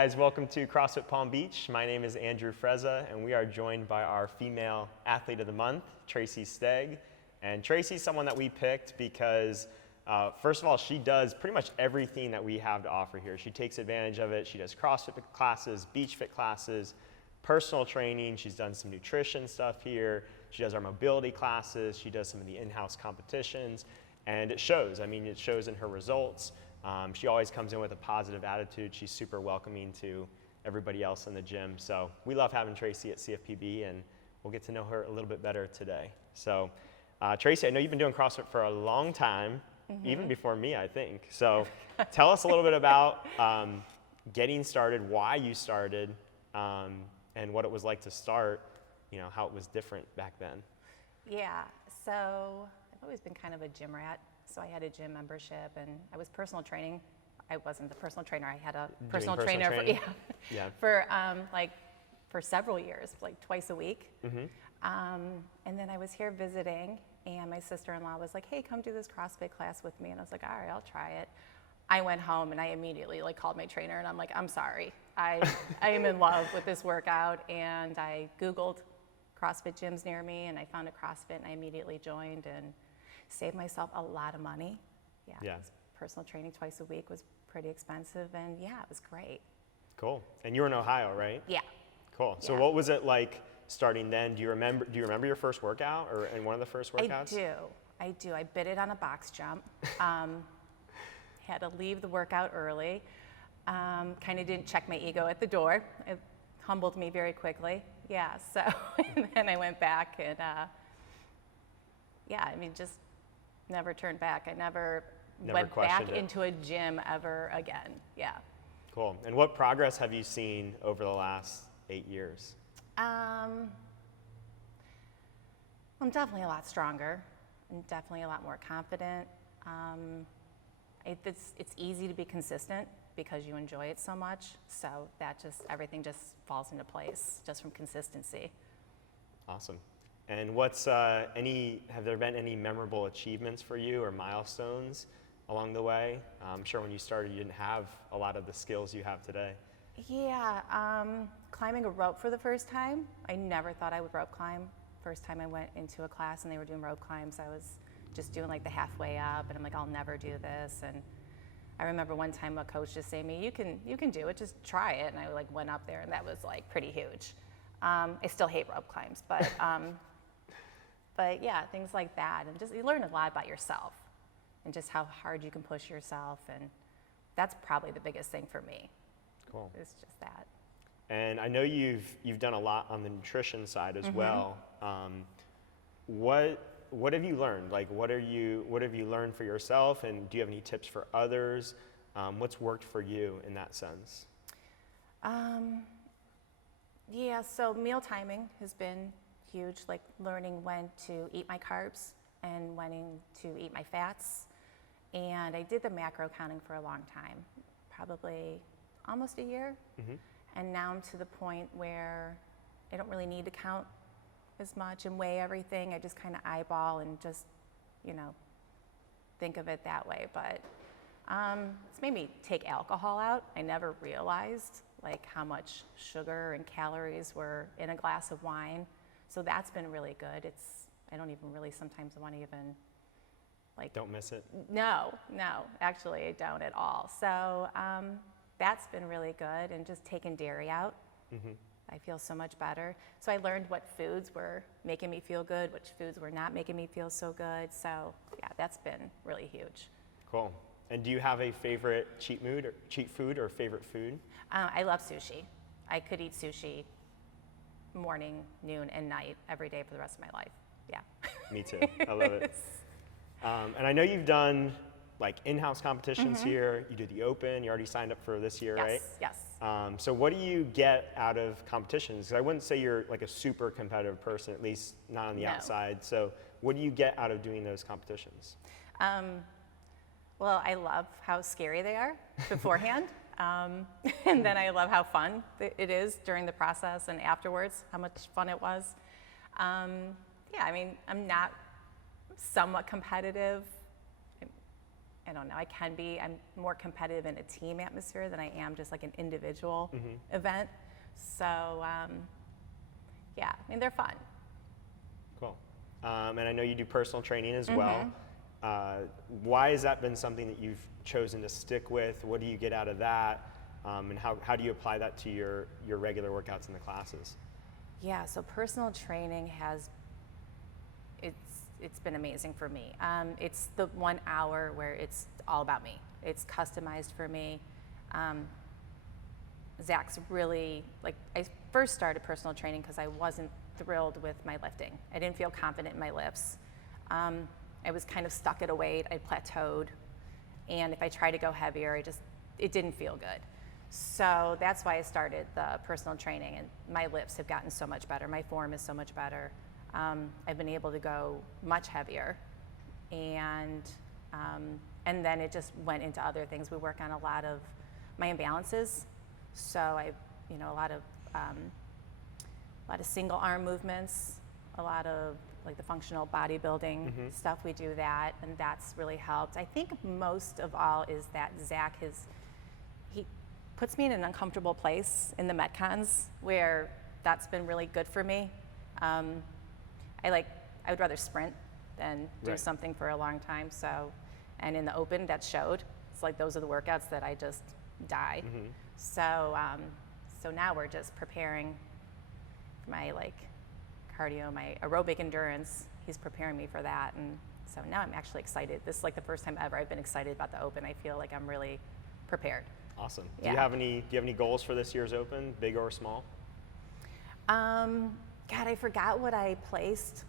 guys, welcome to CrossFit Palm Beach. My name is Andrew Frezza, and we are joined by our female athlete of the month, Tracey Stegh. And Tracey's someone that we picked because, first of all, she does pretty much everything that we have to offer here. She takes advantage of it. She does CrossFit classes, Beachfit classes, personal training. She's done some nutrition stuff here. She does our mobility classes. She does some of the in-house competitions, and it shows. I mean, it shows in her results. She always comes in with a positive attitude. She's super welcoming to everybody else in the gym. So we love having Tracey at CFPB, and we'll get to know her a little bit better today. So Tracey, I know you've been doing CrossFit for a long time, even before me, I think. So tell us a little bit about getting started, why you started, and what it was like to start, you know, how it was different back then. Yeah, so I've always been kind of a gym rat. So I had a gym membership, and I was personal training. I wasn't the personal trainer. I had a personal trainer for several years, like twice a week. And then I was here visiting, and my sister-in-law was like, "Hey, come do this CrossFit class with me." And I was like, "All right, I'll try it." I went home and I immediately called my trainer, and I'm like, "I'm sorry, I am in love with this workout." And I Googled CrossFit gyms near me, and I found a CrossFit, and I immediately joined and saved myself a lot of money. Yeah. Personal training twice a week was pretty expensive, and yeah, it was great. Cool. And you were in Ohio, right? Yeah. Cool. So what was it like starting then? Do you remember your first workout, or in one of the first workouts? I do. I bit it on a box jump. Had to leave the workout early. Kind of didn't check my ego at the door. It humbled me very quickly. Yeah. So and then I went back, and just never turned back. I never went back into a gym ever again. Yeah. Cool. And what progress have you seen over the last 8 years? I'm definitely a lot stronger and definitely a lot more confident. It's easy to be consistent because you enjoy it so much. So everything just falls into place just from consistency. Awesome. And have there been any memorable achievements for you or milestones along the way? I'm sure when you started, you didn't have a lot of the skills you have today. Yeah, climbing a rope for the first time. I never thought I would rope climb. First time I went into a class and they were doing rope climbs, I was just doing the halfway up, and I'm like, I'll never do this. And I remember one time a coach just saying to me, you can do it, just try it. And I went up there, and that was pretty huge. I still hate rope climbs, but but yeah, things like that, and just you learn a lot about yourself and just how hard you can push yourself, and that's probably the biggest thing for me. Cool. It's just that. And I know you've done a lot on the nutrition side as well. What have you learned? What have you learned for yourself, and do you have any tips for others? What's worked for you in that sense? Yeah, so meal timing has been huge, learning when to eat my carbs and when to eat my fats. And I did the macro counting for a long time, probably almost a year. And now I'm to the point where I don't really need to count as much and weigh everything. I just kind of eyeball and just, think of it that way. But it's made me take alcohol out. I never realized how much sugar and calories were in a glass of wine. So that's been really good. I don't even really sometimes want to even Don't miss it? No, actually I don't at all. So that's been really good, and just taking dairy out. I feel so much better. So I learned what foods were making me feel good, which foods were not making me feel so good. So yeah, that's been really huge. Cool. And do you have a favorite cheat food or favorite food? I love sushi. I could eat sushi morning, noon, and night every day for the rest of my life. Yeah. Me too. I love it. And I know you've done in-house competitions here. You did the Open. You already signed up for this year, right? Yes. So what do you get out of competitions? Because I wouldn't say you're a super competitive person, at least not on the outside. So what do you get out of doing those competitions? Well, I love how scary they are beforehand. And then I love how fun it is during the process and afterwards, how much fun it was. I'm not somewhat competitive. I don't know, I'm more competitive in a team atmosphere than I am just like an individual event. So, yeah, I mean, they're fun. Cool. And I know you do personal training as well. Why has that been something that you've chosen to stick with? What do you get out of that? And how do you apply that to your regular workouts in the classes? Yeah, so personal training it's been amazing for me. It's the 1 hour where it's all about me. It's customized for me. Zach's really, like, I first started personal training because I wasn't thrilled with my lifting. I didn't feel confident in my lifts. I was kind of stuck at a weight, I plateaued. And if I tried to go heavier, it didn't feel good. So that's why I started the personal training, and my lifts have gotten so much better. My form is so much better. I've been able to go much heavier, and then it just went into other things. We work on a lot of my imbalances, so a lot of single arm movements, a lot of like the functional bodybuilding stuff. We do that, and that's really helped. I think most of all is that Zach he puts me in an uncomfortable place in the Metcons where that's been really good for me. I would rather sprint than do something for a long time. So, and in the open, that showed. It's like those are the workouts that I just die. So, so now we're just preparing for my cardio, my aerobic endurance. He's preparing me for that, and so now I'm actually excited. This is like the first time ever I've been excited about the Open. I feel like I'm really prepared. Awesome. Yeah. Do you have any goals for this year's Open, big or small? God, I forgot what I placed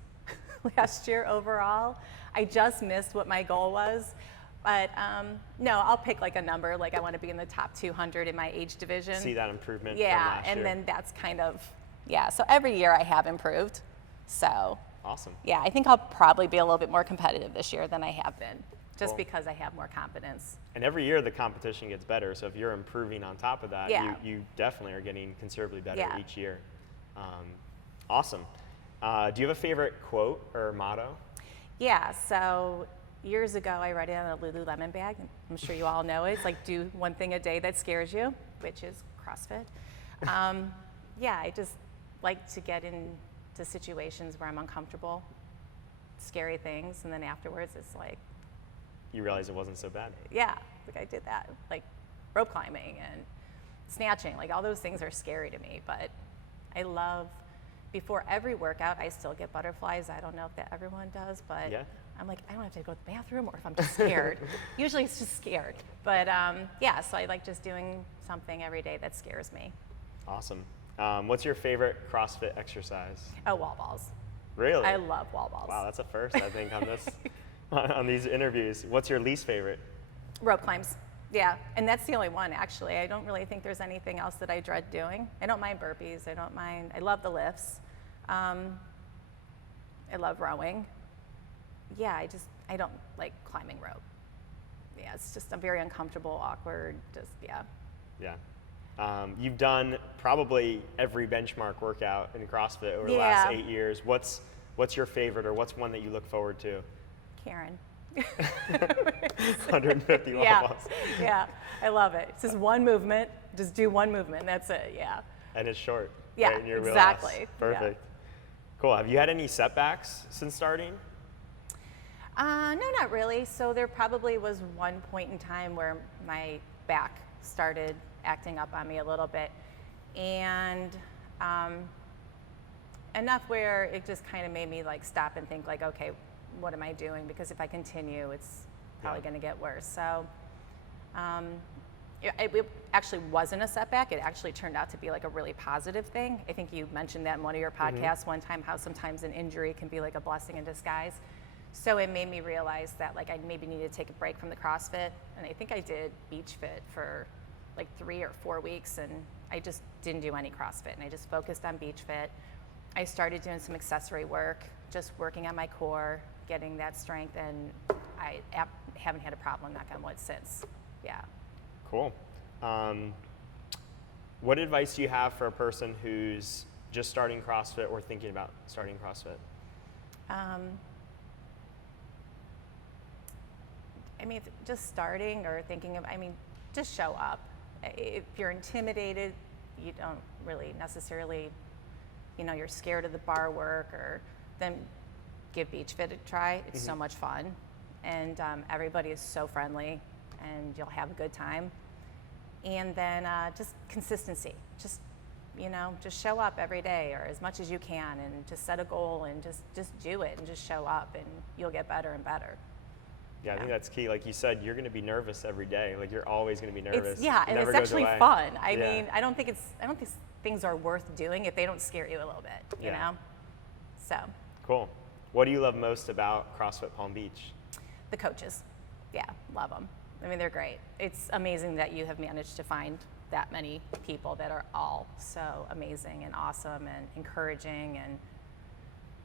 last year overall. I just missed what my goal was. But no, I'll pick like a number. Like I want to be in the top 200 in my age division. See that improvement Yeah, from last and year. then that's kind of, yeah. So every year I have improved. So Awesome. yeah, I think I'll probably be a little bit more competitive this year than I have been, just Cool. because I have more confidence. And every year the competition gets better. So if you're improving on top of that, Yeah. you definitely are getting considerably better Yeah. each year. Awesome. Do you have a favorite quote or motto? Yeah, so years ago I read it on a Lululemon bag. I'm sure you all know it. It's like do one thing a day that scares you, which is CrossFit. Yeah, I just like to get into situations where I'm uncomfortable, scary things, and then afterwards it's like, You realize it wasn't so bad. yeah, like I did that, like rope climbing and snatching, like all those things are scary to me, but I love, before every workout, I still get butterflies. I don't know if that everyone does, but Yeah. I'm like, I don't have to go to the bathroom or if I'm just scared. Usually it's just scared. But yeah, so I like just doing something every day that scares me. Awesome. What's your favorite CrossFit exercise? Oh, wall balls. Really? I love wall balls. Wow, that's a first, I think, on this on these interviews. What's your least favorite? Rope climbs. Yeah, and that's the only one, actually. I don't really think there's anything else that I dread doing. I don't mind burpees. I love the lifts. I love rowing. Yeah, I don't like climbing rope. Yeah, it's just, I'm very uncomfortable, awkward, just, yeah. Yeah. You've done probably every benchmark workout in CrossFit over the Yeah. last 8 years. What's your favorite, or what's one that you look forward to? Karen. 150 wall Yeah, balls. yeah, I love it. It's just one movement, just do one movement, that's it, yeah. And it's short. Yeah, right in your exactly. wheelhouse. Perfect. Cool. Have you had any setbacks since starting? No, not really. So there probably was one point in time where my back started acting up on me a little bit, and enough where it just kind of made me like stop and think like, okay, what am I doing? Because if I continue, it's probably going to get worse. So it actually wasn't a setback. It actually turned out to be like a really positive thing. I think you mentioned that in one of your podcasts one time, how sometimes an injury can be like a blessing in disguise. So it made me realize that like I maybe needed to take a break from the CrossFit, and I think I did Beachfit for like 3 or 4 weeks, and I just didn't do any CrossFit, and I just focused on Beachfit. I started doing some accessory work, just working on my core, getting that strength, and I haven't had a problem, knock on wood, since. Yeah. Cool. What advice do you have for a person who's just starting CrossFit or thinking about starting CrossFit? I mean, just starting or thinking of, I mean, just show up. If you're intimidated, you don't really necessarily, you know, you're scared of the bar work, or then give Beachfit a try. It's so much fun, and everybody is so friendly, and you'll have a good time. And then just consistency. Just, you know, just show up every day or as much as you can, and just set a goal and just do it and just show up, and you'll get better and better. Yeah, I think that's key. Like you said, you're going to be nervous every day. Like you're always going to be nervous. And never it's goes actually away. fun. I mean, I don't think things are worth doing if they don't scare you a little bit, you know? So. Cool. What do you love most about CrossFit Palm Beach? The coaches. Yeah, love them. I mean, they're great. It's amazing that you have managed to find that many people that are all so amazing and awesome and encouraging, and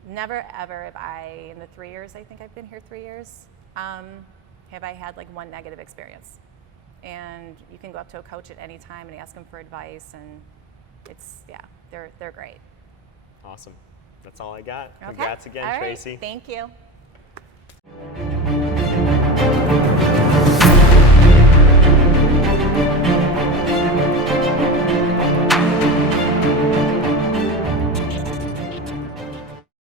never ever have I, in the 3 years, I think I've been here 3 years, have I had like one negative experience. And you can go up to a coach at any time and ask them for advice, and it's, yeah, they're great. Awesome. That's all I got. Okay. Congrats again, All right. Tracey. Thank you.